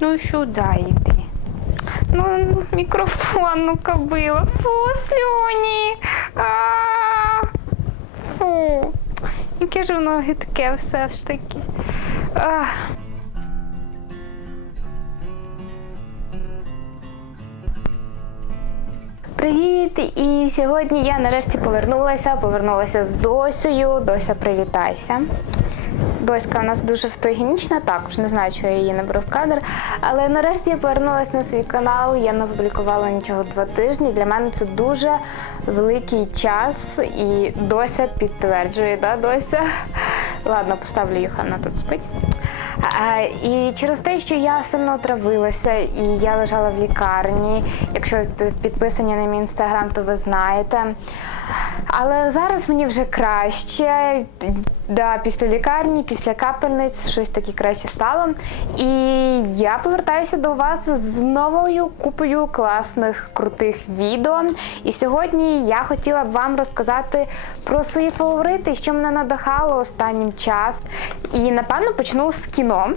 Ну сюди йди. Ну, мікрофон, ну кобила. Фу, слюні. А, Фу. Яке ж воно гидке все ж таки. А. Привіт! І сьогодні я нарешті повернулася. Повернулася з Досею. Дося, привітайся. Доська у нас дуже фотогенічна, також не знаю, чого я її не беру в кадр. Але нарешті я повернулася на свій канал. Я не публікувала нічого два тижні. Для мене це дуже великий час, і Дося підтверджує, да, Дося? Ладно, поставлю їх, вона тут спить. А, І через те, що я сильно отравилася і я лежала в лікарні. Якщо під- підписані на мій інстаграм, то ви знаєте. Але зараз мені вже краще. Да, після лікарні, після капельниць щось таке краще стало. І я повертаюся до вас з новою купою класних крутих відео. І сьогодні я хотіла б вам розказати про свої фаворити, що мене надихало останнім часом. І напевно почну з кіно.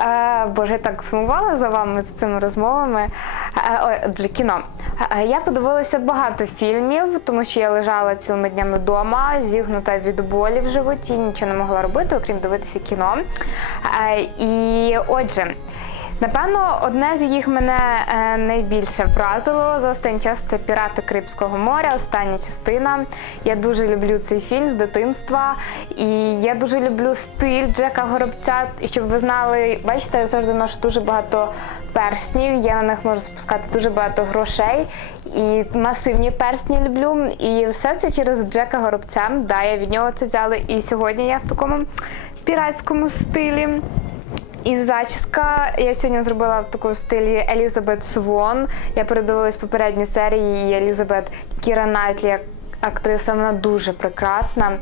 Е, Боже, я так сумувала за вами з цими розмовами. Е, отже, кіно. Я подивилася багато фільмів, тому що я лежала цілими днями вдома, зігнута від болі в животі, нічого не могла робити, окрім дивитися кіно. І отже. Напевно, одне з їх мене е, найбільше вразило за останній час це Пірати Карибського моря, остання частина. Я дуже люблю цей фільм з дитинства, і я дуже люблю стиль Джека Горобця. Щоб ви знали, бачите, я завжди ношу дуже багато перснів. Я на них можу спускати дуже багато грошей. І масивні персні люблю. І все це через Джека Горобця. Да, я від нього це взяла. І сьогодні я в такому піратському стилі. І зачіска я сьогодні зробила в такому стилі Елізабет Свон. Я передивилась попередні серії і Елізабет Кіра Найтлі, актриса, вона дуже прекрасна.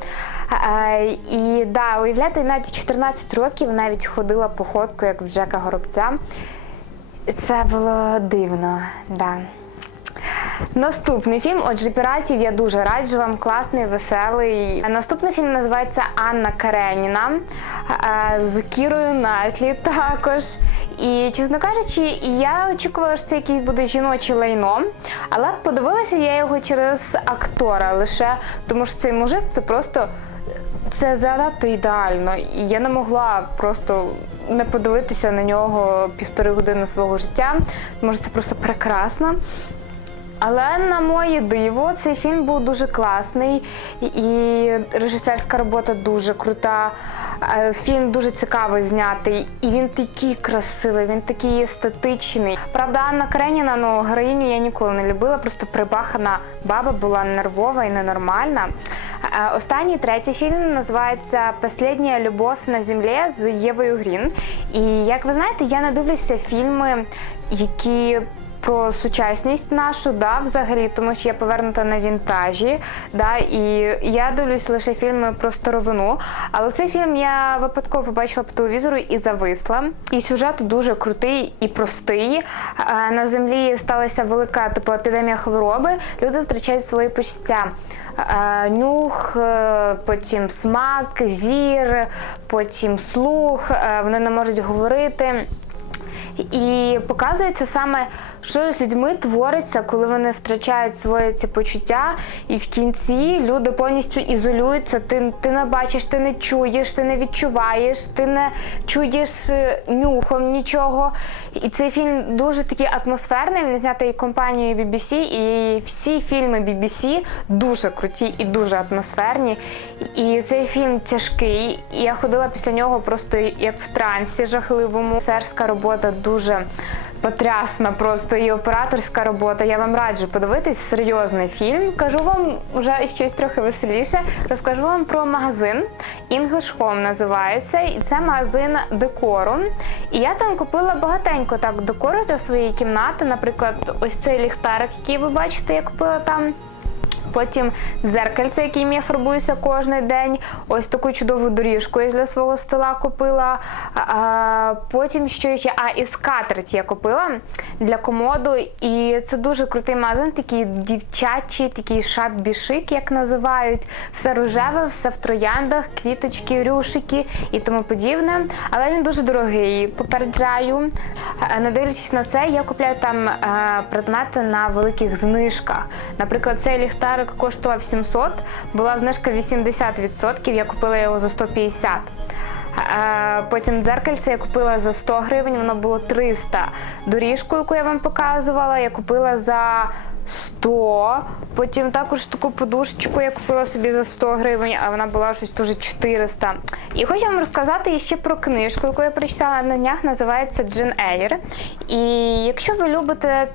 Е, І да, уявляєте, навіть в 14 років навіть ходила походку, як в Джека Горобця. Це було дивно, да. Наступний фільм, отже, піратів я дуже раджу вам, класний, веселий. Наступний фільм називається Анна Кареніна е, з Кірою Найтлі також. І, чесно кажучи, я очікувала, що це якийсь буде жіноче лайно, але подивилася я його через актора лише, тому що цей мужик це просто це занадто ідеально. І я не могла просто не подивитися на нього півтори години свого життя, тому що це просто прекрасно. Але на моє диво, цей фільм був дуже класний, і режисерська робота дуже крута. Е, Фільм дуже цікаво знятий, і він такий красивий, він такий естетичний. Правда, Анна Кареніна, ну героїню я ніколи не любила, просто прибахана баба була нервова і ненормальна. Е, Останній третій фільм називається Последня любов на землі з Євою Грін. І як ви знаєте, я не дивлюся фільми, які про сучасність нашу, да, взагалі, тому що я повернута на вінтажі, да, і я дивлюсь лише фільми про старовину. Але цей фільм я випадково побачила по телевізору і зависла. І сюжет дуже крутий і простий. Е, На землі сталася велика типу епідемія хвороби. Люди втрачають свої почуття. Е, Нюх, е, потім смак, зір, потім слух. Вони не можуть говорити. І показується саме, що з людьми твориться, коли вони втрачають своє ці почуття, і в кінці люди повністю ізолюються. Ти, ти не бачиш, ти не чуєш, ти не відчуваєш, ти не чуєш е, нюхом нічого. І цей фільм дуже такий атмосферний. Він знятий компанією BBC, і всі фільми BBC дуже круті і дуже атмосферні. І цей фільм тяжкий. І я ходила після нього просто як в трансі жахливому. Серська робота дуже потрясна, просто і операторська робота. Я вам раджу подивитись серйозний фільм. Кажу вам вже щось трохи веселіше. Розкажу вам про магазин English Home називається, і це магазин декору. І я там купила багатенько так декору для своєї кімнати. Наприклад, ось цей ліхтарик, який ви бачите, я купила там. Потім дзеркальце, яким я фарбуюся кожен день. Ось таку чудову доріжку я для свого стола купила. А, потім що ще? А, і скатерть я купила для комоду. І це дуже крутий магазин, такий дівчачий, такий шаббішик, як називають. Все рожеве, все в трояндах, квіточки, рюшики і тому подібне. Але він дуже дорогий, попереджаю. Не дивлячись на це, я купляю там е, предмети на великих знижках. Наприклад, цей ліхтарик коштував 700, була знижка 80%, я купила його за 150. Е, Потім дзеркальце я купила за 100 гривень, воно було 300. Доріжку, яку я вам показувала, я купила за 100. Потім також таку подушечку я купила собі за 100 гривень, а вона була щось дуже 400. І хочу вам розказати ще про книжку, яку я прочитала на днях, називається Джин Ейр. І якщо ви любите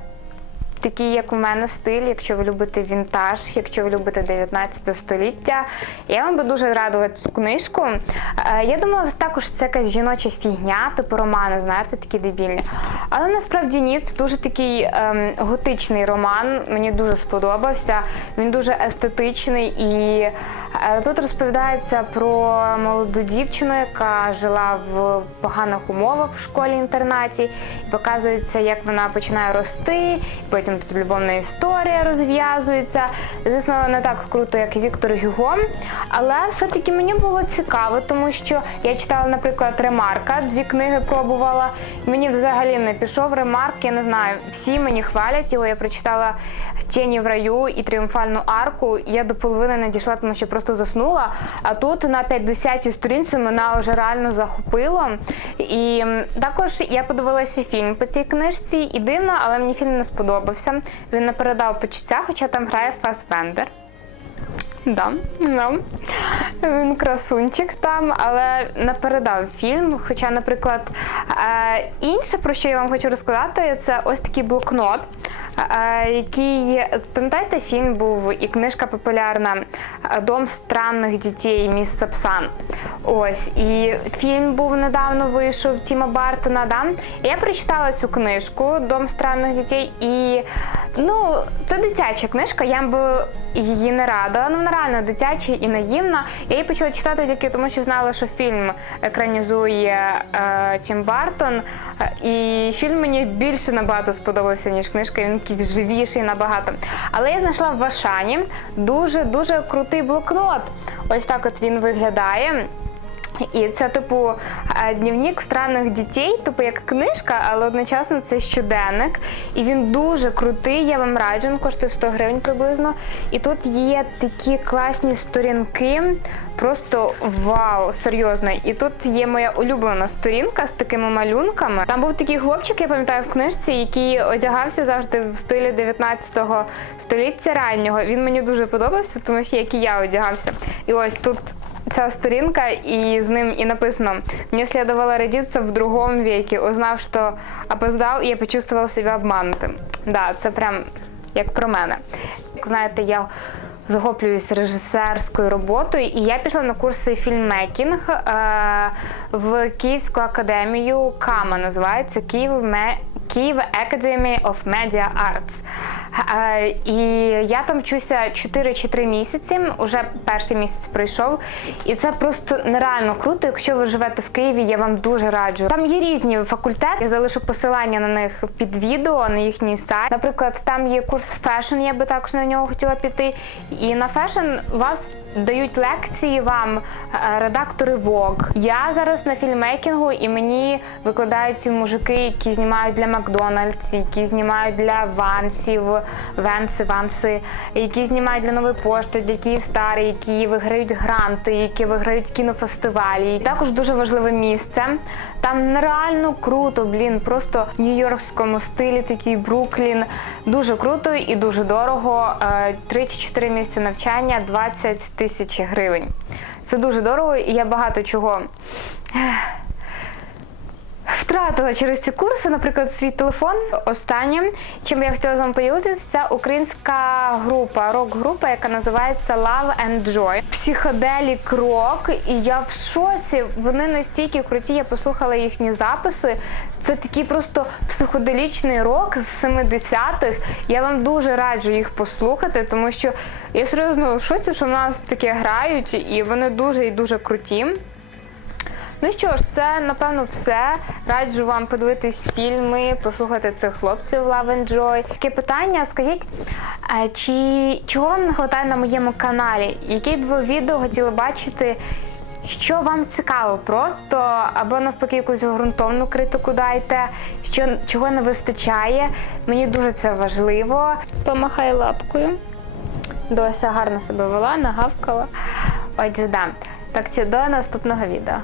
такий, як у мене, стиль, якщо ви любите вінтаж, якщо ви любите 19 століття, я вам би дуже радила цю книжку. Е, Я думала, також це якась жіноча фігня, типу романи, знаєте, такі дебільні. Але насправді ні, це дуже такий ем, готичний роман. Мені дуже сподобався. Він дуже естетичний і тут розповідається про молоду дівчину, яка жила в поганих умовах в школі-інтернаті. Показується, як вона починає рости, потім тут любовна історія розв'язується. Звісно, не так круто, як і Віктор Гюго, але все-таки мені було цікаво, тому що я читала, наприклад, Ремарка, дві книги пробувала. Мені взагалі не пішов Ремарк, я не знаю. Всі мені хвалять його. Я прочитала Тіні в раю і тріумфальну арку. Я до половини не дійшла, тому що просто заснула. А тут на 50-й сторінці мене вже реально захопило. І також я подивилася фільм по цій книжці, і дивно, але мені фільм не сподобався. Він не передав почуття, хоча там грає Фасбендер. Да, да. Він красунчик там, але не передав фільм. Хоча, наприклад, е, інше, про що я вам хочу розказати, це ось такий блокнот, е, який, пам'ятаєте, фільм був і книжка популярна е, Дом странних дітей міс Сапсан. Ось, і фільм був недавно вийшов Тіма Бартона. Да? Я прочитала цю книжку Дом странних дітей, і ну, це дитяча книжка, я би її не радила. Ну, вона реально дитяча і наївна. Я її почала читати тільки тому, що знала, що фільм екранізує е, Тім Бартон. Е, І фільм мені більше набагато сподобався, ніж книжка. Він якийсь живіший набагато. Але я знайшла в Вашані дуже дуже крутий блокнот. Ось так от він виглядає. І це, типу, е, дневник странних дітей, типу як книжка, але одночасно це щоденник. І він дуже крутий, я вам раджу, він коштує 100 гривень приблизно. І тут є такі класні сторінки. Просто вау, серйозно. І тут є моя улюблена сторінка з такими малюнками. Там був такий хлопчик, я пам'ятаю в книжці, який одягався завжди в стилі 19 століття раннього. Він мені дуже подобався, тому що як і я одягався. І ось тут ця сторінка, і з ним і написано «Мне следовало родиться в другом веке, узнав, що опоздав, і я почувствовал себе обманутим». Да, це прям як про мене. Знаєте, я захоплююсь режисерською роботою, і я пішла на курси фільммейкінг е, в Київську академію КАМА називається Київ Academy of Media Arts. І я там вчуся 4 чи 3 місяці. Уже перший місяць пройшов. І це просто нереально круто. Якщо ви живете в Києві, я вам дуже раджу. Там є різні факультети. Я залишу посилання на них під відео, на їхній сайт. Наприклад, там є курс фешн, я би також на нього хотіла піти. І на фешн вас дають лекції вам е, редактори Vogue. Я зараз на фільммейкінгу, і мені викладають мужики, які знімають для Макдональдс, які знімають для Вансів, Венси, Ванси, які знімають для нової пошти, для Київстар, які виграють гранти, які виграють кінофестивалі. І також дуже важливе місце. Там нереально круто, блін, просто в нью-йоркському стилі, такий Бруклін. Дуже круто і дуже дорого. Е, Три чи чотири місяці навчання 20 тисяч гривень. Це дуже дорого, і я багато чого. Втратила через ці курси, наприклад, свій телефон. Останнє, чим я хотіла з вами поділитися, це українська група, рок-група, яка називається Love and Joy. Психоделік рок, і я в шоці. Вони настільки круті. Я послухала їхні записи. Це такий просто психоделічний рок з 70-х. Я вам дуже раджу їх послухати, тому що я серйозно в шоці, що в нас таке грають, і вони дуже і дуже круті. Ну що ж, це напевно все. Раджу вам подивитись фільми, послухати цих хлопців Love and Joy. Таке питання: скажіть, чи чого вам не вистачає на моєму каналі? Які б ви відео хотіли бачити? Що вам цікаво, просто або навпаки якусь ґрунтовну критику дайте, що чого не вистачає. Мені дуже це важливо. Помахай лапкою. Дося гарно себе вела, нагавкала. Отже, да. Так до наступного відео.